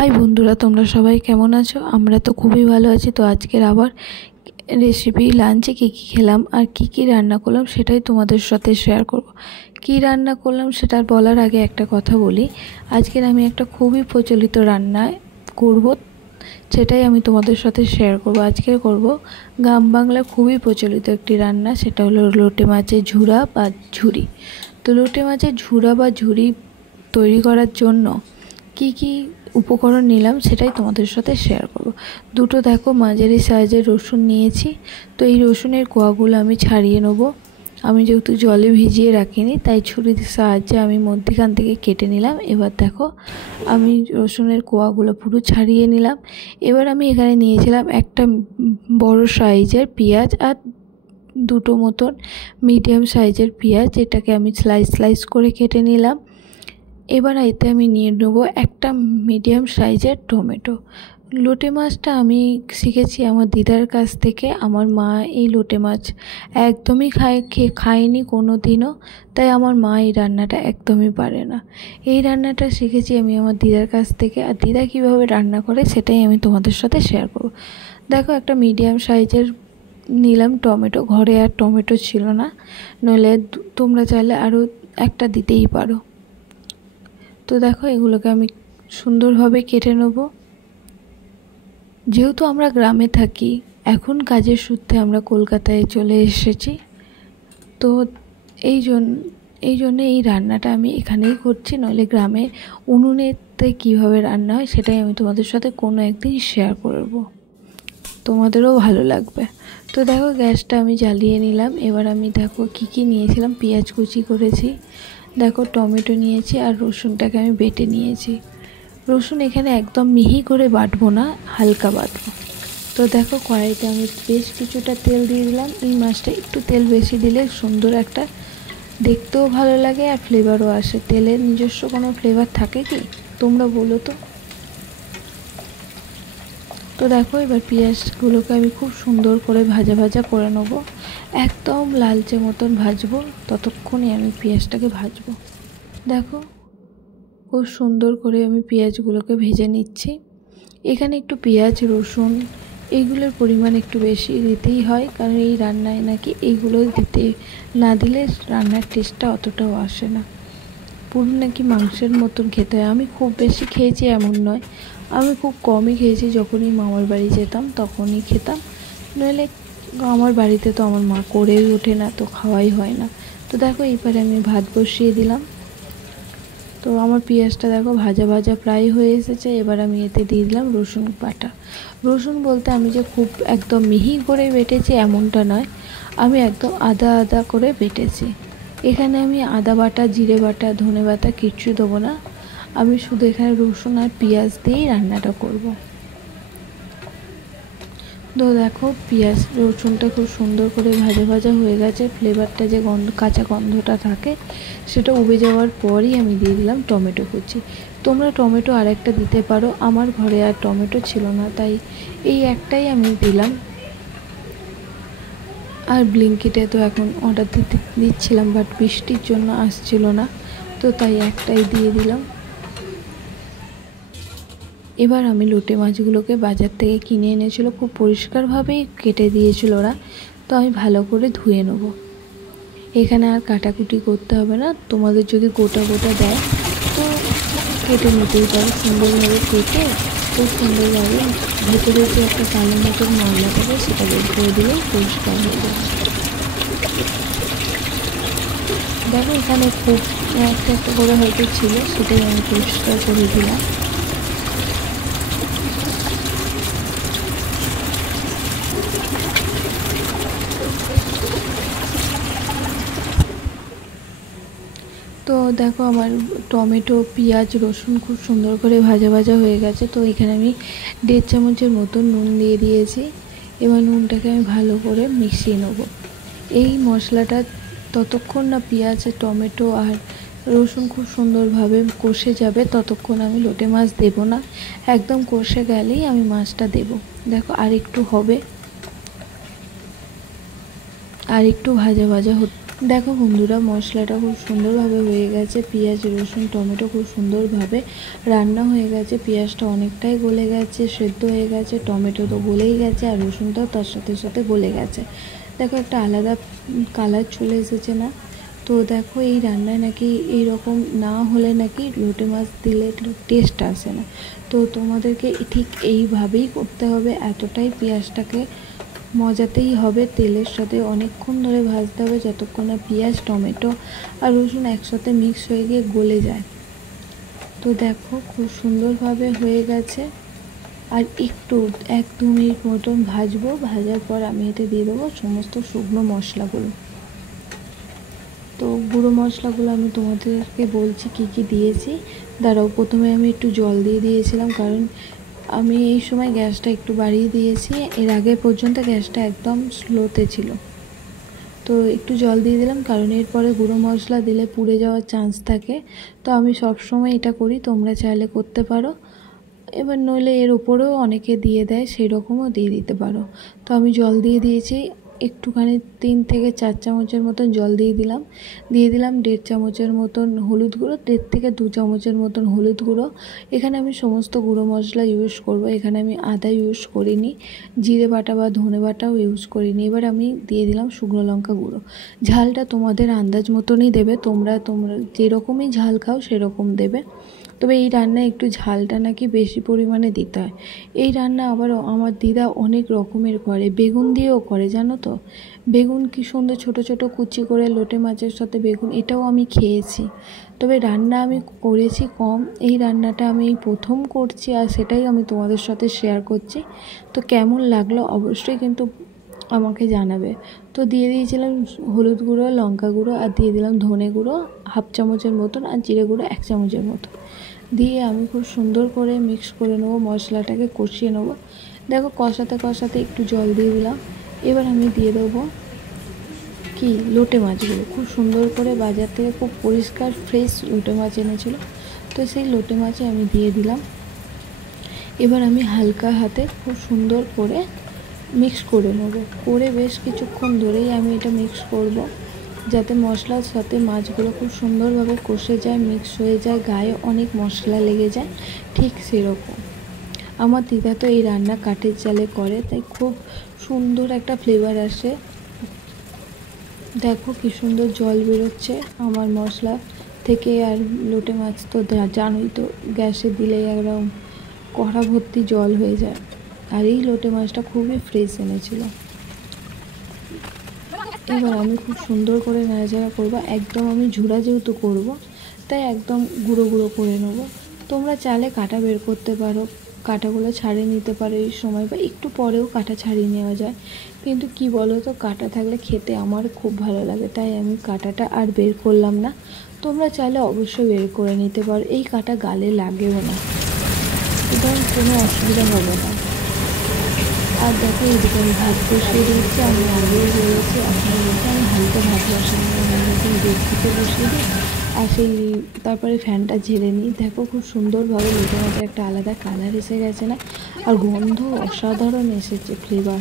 High বন্ধুরা, তোমরা সবাই কেমন আছো? আমরা তো খুবই ভালো আছি। তো আজকের আবার রেসিপি, লাঞ্চে কী কী খেলাম আর কী কী রান্না করলাম সেটাই তোমাদের সাথে শেয়ার করব। কী রান্না করলাম সেটা বলার আগে একটা কথা বলি। আজকের আমি একটা খুবই প্রচলিত রান্না করব, সেটাই আমি তোমাদের সাথে শেয়ার করব। আজকে করব গ্রাম বাংলার খুবই প্রচলিত একটি রান্না, সেটা হলো লোটে মাছের ঝুরা বা ঝুরি। তো লোটে মাছের ঝুরা বা ঝুরি তৈরি করার জন্য কি কি উপকরণ নিলাম সেটাই তোমাদের সাথে শেয়ার করব। দুটো দেখো মাঝারি সাইজের রসুন নিয়েছি। তো এই রসুনের কোয়াগুলো আমি ছাড়িয়ে নেব। আমি যেহেতু জলে ভিজিয়ে রাখিনি, তাই ছুরির সাহায্যে আমি মধ্যখান থেকে কেটে নিলাম। এবার দেখো আমি রসুনের কোয়াগুলো পুরো ছাড়িয়ে নিলাম। এবার আমি এখানে নিয়েছিলাম একটা বড় সাইজের পেঁয়াজ আর দুটো মতন মিডিয়াম সাইজের পেঁয়াজ, এটাকে আমি স্লাইস করে কেটে নিলাম। এবার এতে আমি নিয়ে নেব একটা মিডিয়াম সাইজের টমেটো। লোটে মাছটা আমি শিখেছি আমার দিদার কাছ থেকে। আমার মা এই লোটে মাছ একদমই খায়নি কোনো দিনও, তাই আমার মা এই রান্নাটা একদমই পারে না। এই রান্নাটা শিখেছি আমি আমার দিদার কাছ থেকে, আর দিদা কীভাবে রান্না করে সেটাই আমি তোমাদের সাথে শেয়ার করব। দেখো একটা মিডিয়াম সাইজের নিলাম টমেটো। ঘরে আর টমেটো ছিল না, নইলে তোমরা চাইলে আরও একটা দিতেই পারো। তো দেখো এগুলোকে আমি সুন্দরভাবে কেটে নেব। যেহেতু আমরা গ্রামে থাকি, এখন কাজের সূত্রে আমরা কলকাতায় চলে এসেছি, তো এই জন্যে এই রান্নাটা আমি এখানেই করছি। নইলে গ্রামে উনুনেতে কীভাবে রান্না হয় সেটাই আমি তোমাদের সাথে কোনো একদিন শেয়ার করব, তোমাদেরও ভালো লাগবে। তো দেখো গ্যাসটা আমি জ্বালিয়ে নিলাম। এবার আমি দেখো কি কি নিয়েছিলাম। পেঁয়াজ কুচি করেছি, দেখো টমেটো নিয়েছি, আর রসুনটাকে আমি বেটে নিয়েছি। রসুন এখানে একদম মিহি করে বাটবো না, হালকা বাটবো। তো দেখো কড়াইতে আমি বেশ কিছুটা তেল দিয়ে দিলাম। এই মাছটা একটু তেল বেশি দিলে সুন্দর একটা দেখতেও ভালো লাগে আর ফ্লেভারও আসে। তেলের নিজস্ব কোনো ফ্লেভার থাকে কি, তোমরা বলো তো। তো দেখো এবার পেঁয়াজগুলোকে আমি খুব সুন্দর করে ভাজা করে নেবো, একদম লালচে মতন ভাজবো। ততক্ষণই আমি পেঁয়াজটাকে ভাজবো। দেখো খুব সুন্দর করে আমি পেঁয়াজগুলোকে ভেজে নিচ্ছি। এখানে একটু পেঁয়াজ রসুন এইগুলোর পরিমাণ একটু বেশি দিতেই হয়, কারণ এই রান্নায় নাকি এইগুলো দিতে না দিলে রান্নার টেস্টটা অতটাও আসে না, পুরো নাকি মাংসের মতন খেতে হয়। আমি খুব বেশি খেয়েছি এমন নয়, আমি খুব কমই খেয়েছি। যখনই মামার বাড়ি যেতাম তখনই খেতাম, নইলে আমার বাড়িতে তো আমার মা করেই ওঠে না, তো খাওয়াই হয় না। তো দেখো এইবারে আমি ভাত বসিয়ে দিলাম। তো আমার পেঁয়াজটা দেখো ভাজা প্রায় হয়ে এসেছে। এবার আমি এতে দিয়ে দিলাম রসুন বাটা। রসুন বলতে আমি যে খুব একদম মিহি করে বেটেছি এমনটা নয়, আমি একদম আদা করে বেটেছি। এখানে আমি আদা বাটা, জিরে বাটা, ধনে বাটা কিচ্ছু দেবো না। আমি শুধু এখানে রসুন আর পেঁয়াজ দিয়েই রান্নাটা করব। তো দেখো পেঁয়াজ রসুনটা খুব সুন্দর করে ভাজা হয়ে গেছে। ফ্লেভারটা যে কাঁচা গন্ধটা থাকে সেটা উবে যাওয়ার পরই আমি দিয়ে দিলাম টমেটো কুচি। তোমরা টমেটো আরেকটা দিতে পারো, আমার ঘরে আর টমেটো ছিল না, তাই এই একটাই আমি দিলাম। আর ব্লিঙ্কিটে তো এখন অর্ডার দিচ্ছিলাম, বাট বৃষ্টির জন্য আসছিল না, তো তাই একটাই দিয়ে দিলাম। এবার আমি লোটে মাছগুলোকে বাজার থেকে কিনে এনেছিল, খুব পরিষ্কারভাবেই কেটে দিয়েছিল ওরা, তো আমি ভালো করে ধুয়ে নেব। এখানে আর কাটাকুটি করতে হবে না, তোমাদের যদি গোটা দেয় তো কেটে নিতেই পারো। সুন্দরভাবে কেটে খুব সুন্দরভাবে ভেতরে যে একটা কালো মতন ময়লা থাকে সেটা বের করে দিলেই পরিষ্কার হয়ে যাবে। দেখো এখানে খুব একটা করে হয়তো ছিল, সেটাই আমি পরিষ্কার করে দিলাম। তো দেখো আমার টমেটো, পেঁয়াজ, রসুন খুব সুন্দর করে ভাজা হয়ে গেছে। তো এখানে আমি 1.5 চামচের মতন নুন দিয়ে দিয়েছি। এবার নুনটাকে আমি ভালো করে মিশিয়ে নেব। এই মশলাটা ততক্ষণ না পেঁয়াজ, টমেটো আর রসুন খুব সুন্দরভাবে কষে যাবে ততক্ষণ আমি লোটে মাছ দেব না। একদম কষে গেলেই আমি মাছটা দেব। দেখো আর একটু হবে, আর একটু ভাজা দেখো বন্ধুরা, মশলাটা খুব সুন্দরভাবে হয়ে গেছে। পেঁয়াজ, রসুন, টমেটো খুব সুন্দরভাবে রান্না হয়ে গেছে। পেঁয়াজটা অনেকটাই গলে গেছে, সেদ্ধ হয়ে গেছে। টমেটো তো গলেই গেছে, আর রসুনটাও তার সাথে সাথে গলে গেছে। দেখো একটা আলাদা কালার চলে এসেছে না? তো দেখো এই রান্নায় নাকি এই রকম না হলে নাকি লোটে মাছ দিলে টেস্ট আসে না। তো তোমাদেরকে ঠিক এইভাবেই করতে হবে। এতটাই পেঁয়াজটাকে মজাতেই হবে। তেলের সাথে অনেকক্ষণ ধরে ভাজতে হবে, যতক্ষণ না পেঁয়াজ, টমেটো আর রসুন একসাথে মিক্স হয়ে গিয়ে গলে যায়। তো দেখো খুব সুন্দরভাবে হয়ে গেছে। আর একটু 1-2 মিনিট মতন ভাজবো। ভাজার পর আমি এতে দিয়ে দেবো সমস্ত শুকনো মশলাগুলো। তো গুঁড়ো মশলাগুলো আমি তোমাদেরকে বলছি কি কি দিয়েছি। দাঁড়াও, প্রথমে আমি একটু জল দিয়ে দিয়েছিলাম, কারণ আমি এই সময় গ্যাসটা একটু বাড়িয়ে দিয়েছি। এর আগে পর্যন্ত গ্যাসটা একদম স্লোতে ছিল। তো একটু জল দিয়ে দিলাম, কারণ এরপরে গুঁড়ো মশলা দিলে পুড়ে যাওয়ার চান্স থাকে। তো আমি সব সময় এটা করি, তোমরা চাইলে করতে পারো। এবার নইলে এর উপরেও অনেকে দিয়ে দেয়, সেই রকমও দিয়ে দিতে পারো। তো আমি জল দিয়ে দিয়েছি একটুখানি, 3 থেকে 4 চামচের মতন জল দিয়ে দিলাম। 1.5 চামচের মতন হলুদ গুঁড়ো, 1.5 থেকে 2 চামচের মতন হলুদ গুঁড়ো। এখানে আমি সমস্ত গুঁড়ো মশলা ইউজ করব। এখানে আমি আদা ইউজ করিনি, জিরে বাটা বা ধনে বাটাও ইউজ করিনি। এবার আমি দিয়ে দিলাম শুকনো লঙ্কা গুঁড়ো। ঝালটা তোমাদের আন্দাজ মতনই দেবে, তোমরা যেরকমই ঝাল খাও সেরকম দেবে। তবে এই রান্নায় একটু ঝালটা নাকি বেশি পরিমাণে দিতে হয়। এই রান্না আবার আমার দিদা অনেক রকমের করে, বেগুন দিয়েও করে, জানো তো? বেগুন কি সুন্দর ছোটো ছোটো কুচি করে লোটে মাছের সাথে বেগুন, এটাও আমি খেয়েছি। তবে রান্না আমি করেছি কম, এই রান্নাটা আমি এই প্রথম করছি, আর সেটাই আমি তোমাদের সাথে শেয়ার করছি। তো কেমন লাগলো অবশ্যই কিন্তু আমাকে জানাবে। তো দিয়ে দিয়েছিলাম হলুদ গুঁড়ো, লঙ্কা গুঁড়ো, আর দিয়ে দিলাম ধনে গুঁড়ো 1/2 চামচের মতন, আর জিরে গুঁড়ো 1 চামচের মতন দিয়ে আমি খুব সুন্দর করে মিক্স করে নেবো, মশলাটাকে কষিয়ে নেবো। দেখো কষাতে কষাতে একটু জল দিয়ে দিলাম। এবার আমি দিয়ে দেবো কি লোটে মাছগুলো। খুব সুন্দর করে বাজার থেকে খুব পরিষ্কার ফ্রেশ লোটে মাছ এনেছিল, তো সেই লোটে মাছে আমি দিয়ে দিলাম। এবার আমি হালকা হাতে খুব সুন্দর করে মিক্স করে নেব। করে বেশ কিছুক্ষণ ধরেই আমি এটা মিক্স করব, যাতে মশলার সাথে মাছগুলো খুব সুন্দরভাবে কষে যায়, মিক্স হয়ে যায়, গায়ে অনেক মশলা লেগে যায়, ঠিক সেরকম। আমার দিদা তো এই রান্না কাঠের জালে করে, তাই খুব সুন্দর একটা ফ্লেভার আসে। দেখো কি সুন্দর জল বেরোচ্ছে আমার মশলা থেকে। আর লোটে মাছ তো জানোই তো, গ্যাসে দিলেই একদম কড়া ভর্তি জল হয়ে যায়। আর এই লোটে মাছটা খুবই ফ্রেশ এনেছিল। এবার আমি খুব সুন্দর করে নাড়াচাড়া করবো। একদম আমি ঝুড়া যেহেতু করব, তাই একদম গুঁড়ো গুঁড়ো করে নেব। তোমরা চাইলে কাঁটা বের করতে পারো, কাঁটাগুলো ছাড়িয়ে নিতে পারো এই সময়, বা একটু পরেও কাঁটা ছাড়িয়ে নেওয়া যায়। কিন্তু কি বলো তো, কাঁটা থাকলে খেতে আমার খুব ভালো লাগে, তাই আমি কাঁটাটা আর বের করলাম না। তোমরা চাইলে অবশ্যই বের করে নিতে পারো, এই কাঁটা গালে লাগেও না, এবং কোনো অসুবিধা হবে না। আর দেখো এদিকে আমি ভাত বসিয়ে দিয়েছি, আমি আগেও বলেছি আপনার বলতে আমি হালকা ভাত বসানো ডেকচিতে বসিয়ে দিই, আর সেই তারপরে ফ্যানটা ঝেড়ে নিই। দেখো খুব সুন্দরভাবে লোটে মাছের একটা আলাদা কালার এসে গেছে না? আর গন্ধ অসাধারণ এসেছে, ফ্লেভার।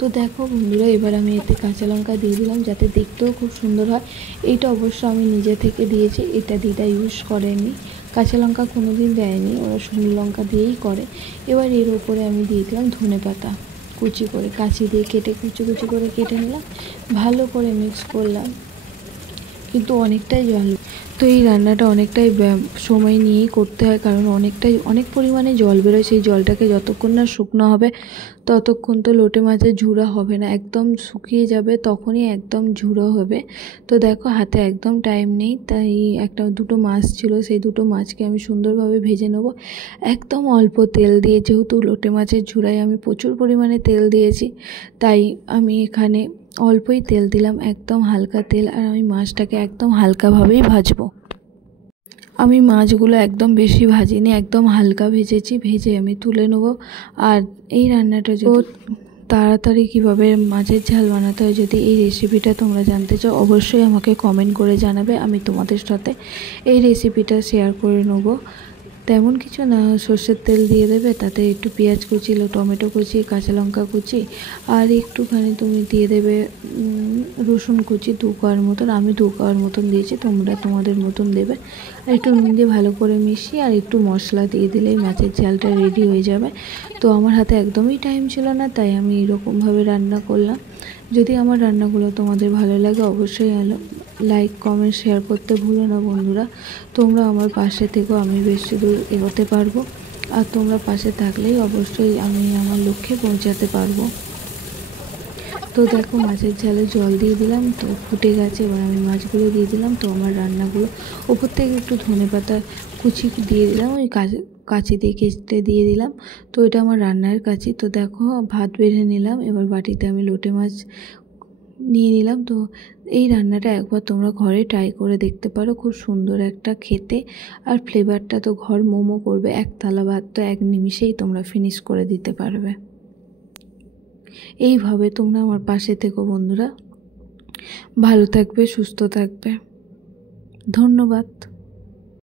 তো দেখো বন্ধুরা, এবার আমি এতে কাঁচা লঙ্কা দিয়ে দিলাম, যাতে দেখতেও খুব সুন্দর হয়। এইটা অবশ্য আমি নিজে থেকে দিয়েছি, এটা দিদা ইউজ করেনি, কাঁচা লঙ্কা কোনো দিন দেয়নি, ওরা শুকনো লঙ্কা দিয়েই করে। এবার এর ওপরে আমি দিয়ে দিলাম ধনে পাতা কুচি করে, কাঁচি দিয়ে কেটে কুচি কুচি করে কেটে নিলাম, ভালো করে মিক্স করলাম। কিন্তু অনেকটাই জল, তো এই রান্নাটা অনেকটাই সময় নিয়েই করতে হয়, কারণ অনেক পরিমাণে জল বেরোয়। সেই জলটাকে যতক্ষণ না শুকনো হবে ততক্ষণ তো লোটে মাছের ঝুড়া হবে না, একদম শুকিয়ে যাবে তখনই একদম ঝুড়ো হবে। তো দেখো হাতে একদম টাইম নেই, তাই দুটো মাছ ছিল, সেই দুটো মাছকে আমি সুন্দরভাবে ভেজে নেব একদম অল্প তেল দিয়ে। যেহেতু লোটে মাছের ঝুড়ায় আমি প্রচুর পরিমাণে তেল দিয়েছি, তাই আমি এখানে অল্পই তেল দিলাম, একদম হালকা তেল। আর আমি মাছটাকে একদম হালকাভাবেই ভাজবো। আমি মাছগুলো একদম বেশি ভাজিনি, একদম হালকা ভেজেছি, ভেজে আমি তুলে নেব। আর এই রান্নাটা যদি তাড়াতাড়ি কীভাবে মাছের ঝাল বানাতে হয়, যদি এই রেসিপিটা তোমরা জানতে চাও, অবশ্যই আমাকে কমেন্ট করে জানাবে, আমি তোমাদের সাথে এই রেসিপিটা শেয়ার করে নেব। তেমন কিছু না, সর্ষের তেল দিয়ে দেবে, তাতে একটু পেঁয়াজ কুচি, টমেটো কুচি, কাঁচা লঙ্কা কুচি আর একটুখানি তুমি দিয়ে দেবে রসুন কুচি 2 কোয়ার মতন। আমি 2 কোয়ার মতন দিয়েছি, তোমরা তোমাদের মতন দেবে। আর একটু নুন দিয়ে ভালো করে মিশিয়ে আর একটু মশলা দিয়ে দিলেই মাছের ঝালটা রেডি হয়ে যাবে। তো আমার হাতে একদমই টাইম ছিল না, তাই আমি এরকমভাবে রান্না করলাম। যদি আমার রান্নাগুলো তোমাদের ভালো লাগে অবশ্যই লাইক কমেন্ট শেয়ার করতে ভুলো না বন্ধুরা। তোমরা আমার পাশে থেকো, আমি বেশি দূর এগোতে পারবো। আর তোমরা পাশে থাকলেই অবশ্যই আমি আমার লক্ষ্যে পৌঁছাতে পারবো। তো দেখো মাছের ঝালে জল দিয়ে দিলাম, তো ফুটে গেছে। এবার আমি মাছগুলো দিয়ে দিলাম। তো আমার রান্নাগুলো ওপর থেকে একটু ধনেপাতা কুচি দিয়ে দিলাম, ওই কাঁচি দিয়ে কেটে দিয়ে দিলাম। তো এটা আমার রান্নার কাঁচি। তো দেখো ভাত বেড়ে নিলাম, এবার বাটিতে আমি লোটে মাছ নিয়ে নিলাম। তো এই রান্নাটা একবার তোমরা ঘরে ট্রাই করে দেখতে পারো, খুব সুন্দর একটা খেতে। আর ফ্লেভারটা তো ঘর মোমো করবে, এক থালা ভাত তো এক নিমিষেই তোমরা ফিনিশ করে দিতে পারবে। এইভাবে তোমরা আমার পাশে থেকো বন্ধুরা, ভালো থাকবে, সুস্থ থাকবে। ধন্যবাদ।